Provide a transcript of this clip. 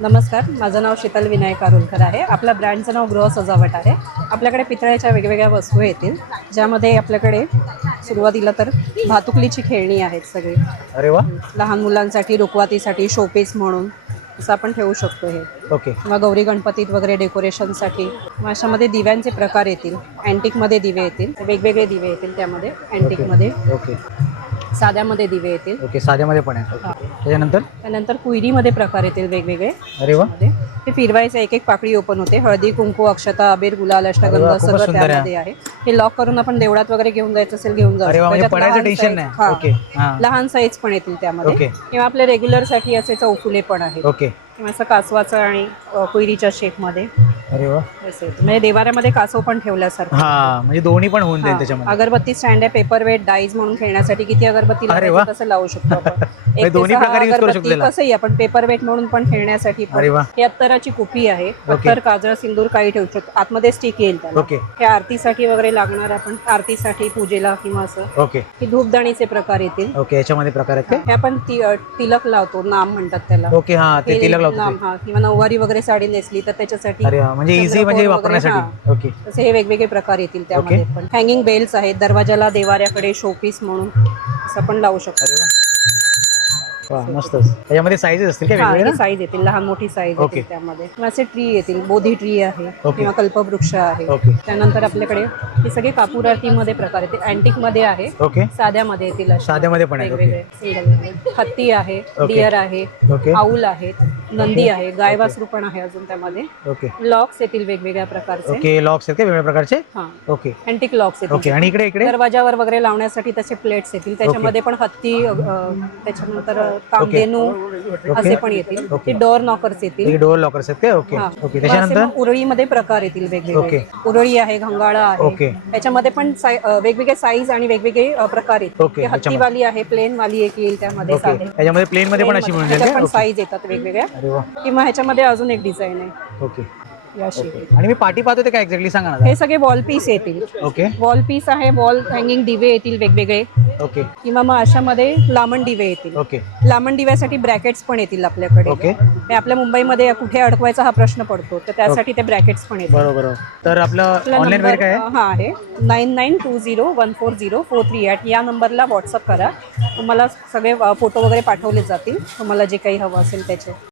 नमस्कार, माझं नाव शीतल विनायक कारुलकर आहे. आपल्या ब्रँडचं नाव गृह सजावट आहे. आपल्याकडे पितळेच्या वेगवेगळ्या वस्तू येतील, ज्यामध्ये आपल्याकडे सुरुवातीला तर भातुकलीची खेळणी आहेत सगळी. अरे वा. लहान मुलांसाठी रुखवातीसाठी शोपीस म्हणून असं आपण ठेवू शकतो हे. ओके. किंवा गौरी गणपतीत वगैरे डेकोरेशनसाठी. मग अशामध्ये दिव्यांचे प्रकार येतील. अँटिकमध्ये दिवे येतील, वेगवेगळे दिवे येतील त्यामध्ये. अँटिकमध्ये, ओके. साध्यामध्ये दिवे येतील. ओके, साध्यामध्ये पण आहे. त्यानंतर कुयरीमध्ये प्रकार येतील वेगवेगळे. अरे वा. ते फिरवायचं, एक एक पाकळी ओपन होते. हळदी, कुंकू, अक्षता, अबीर, गुलाल, अष्टगंध सगळं त्यामध्ये आहे. हे लॉक करून आपण देवळात वगैरे घेऊन जायचं असेल घेऊन जाऊ शकतो. लहान साईज पण येतील त्यामध्ये. किंवा आपले रेग्युलर साठी असे चौफुले पण आहेत. ओके. किंवा असं कासवाचं आणि कुयरीच्या शेपमध्ये. अरे वा. म्हणजे देवाऱ्यामध्ये कासव पण ठेवल्यासारखं. हा, म्हणजे दोन्ही पण होऊन जाईल त्याच्यामध्ये. अगरबत्ती स्टँड आहे, पेपर वेट डाईज म्हणून खेळण्यासाठी. किती अगरबत्ती लावायची तसं लावू शकतो आपण. दोन्ही प्रकारे यूज करू शकतो. कसंही आपण पेपर वेट म्हणून पण खेळण्यासाठी. ही अत्तराची कुपी आहे. अत्तर, काजळ, सिंदूर काही ठेवू शकतो. आतमध्ये स्टिक येईल त्याला. हे आरतीसाठी वगैरे लागणार, आपण आरतीसाठी पूजेला किंवा असं. ओके. ही धूपदाणीचे प्रकार येतील. ओके, याच्यामध्ये प्रकार आहेत. हे आपण तिलक लावतो, नाम म्हणतात त्याला. ओके. हा, ते तिलक लावतो. हा, किंवा नऊवारी वगैरे साडी नेसली तर त्याच्यासाठी. म्हणजे इझी, म्हणजे वापरण्यासाठी. ओके. तसे हे वेगवेगळे प्रकार येतील त्यामध्ये पण. हँगिंग बेल्स आहेत, दरवाजाला देवाऱ्याकडे शोपीस म्हणून असं पण लावू शकतो. मस्त. त्याच्यामध्ये साईजेस असतील का वेगवेगळे? साईज येतील, लहान मोठी साईज येतील त्यामध्ये. असे ट्री येतील, बोधी ट्री आहे किंवा कल्पवृक्ष आहे. त्यानंतर आपल्याकडे हे सगळे कापूर आरतीमध्ये प्रकार येतील. अँटिक मध्ये आहे, साध्यामध्ये येतील. साध्यामध्ये पण आहे. हत्ती आहे, डिअर आहे, आऊल आहेत, नंदी आहे, गाय वासरू पण आहे अजून त्यामध्ये. लॉक्स येतील वेगवेगळ्या प्रकारचे. ओके, लॉक्स आहेत का वेगवेगळ्या प्रकारचे? ओके. अँटिक लॉक्स येतील. ओके. आणि इकडे दरवाजावर वगैरे लावण्यासाठी तसे प्लेट्स येतील. त्याच्यामध्ये पण हत्ती, त्याच्यानंतर कामधेनू असे पण येतील. ते डोअर नॉकर्स येतील. डोअर लॉकर्स आहेत का? ओके. ओके. त्याच्यानंतर उरळीमध्ये प्रकार येतील वेगवेगळे. उरळी आहे, घंगाळा आहे. त्याच्यामध्ये पण वेगवेगळे साईज आणि वेगवेगळे प्रकार येतील. हत्तीवाली आहे, प्लेन वाली एक येईल त्यामध्ये. त्याच्यामध्ये प्लेन मध्ये पण अशी पण साईज येतात वेगवेगळ्या. किंवा ह्याच्यामध्ये अजून एक डिझाईन आहे. ओके. आणि मी पाठी पाहतो ते काय एक्झॅक्टली सांगा ना. हे सगळे वॉल पीस येतील. ओके. वॉल पीस आहे, वॉल हँगिंग दिवे येतील वेगवेगळे. ओके. किंवा मग अशामध्ये लामण दिवे येतील. ओके. लामण दिव्यासाठी ब्रॅकेट्स पण येतील आपल्याकडे. ओके. आपल्या मुंबईमध्ये कुठे अडकवायचा हा प्रश्न पडतो, तर त्यासाठी ते ब्रॅकेट्स पण येतील. बरोबर. तर आपलं ऑनलाईन वेळ काय आहे? हा आहे 9920140438. या नंबरला व्हॉट्सअप करा. तुम्हाला सगळे फोटो वगैरे पाठवले जातील, तुम्हाला जे काही हवं असेल त्याचे.